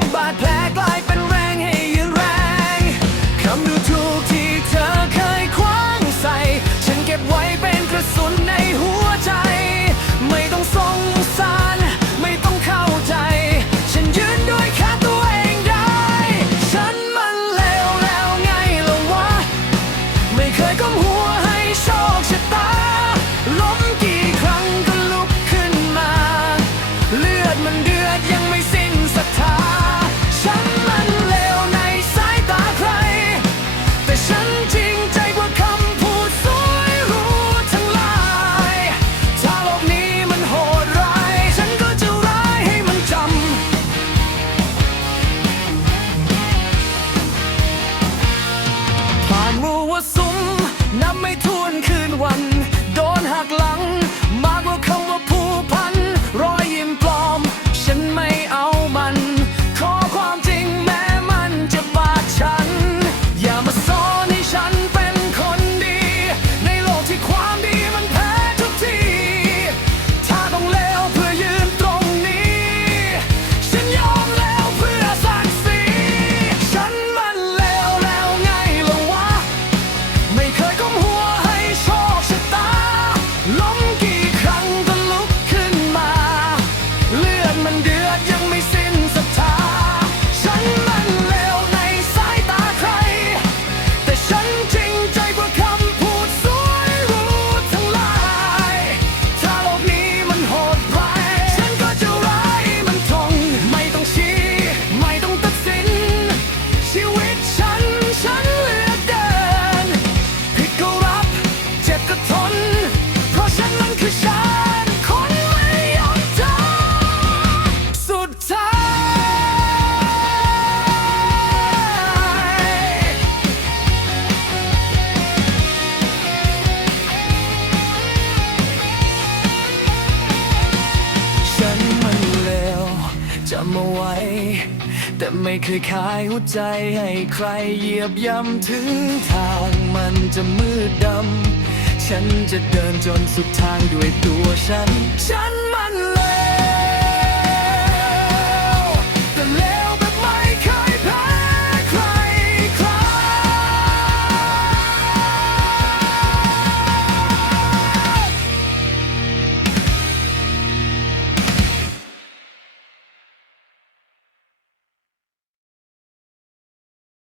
goodbye. ฉันคนเลี้ยงเธอสุดท้ายฉันมันเลวจำเอาไว้ แต่ไม่เคยขายหัวใจให้ใครเหยียบย่ำถึงทางมันจะมืดดำ ฉันจะเดินจนสุดทางด้วยตัวฉัน ฉันมันเลย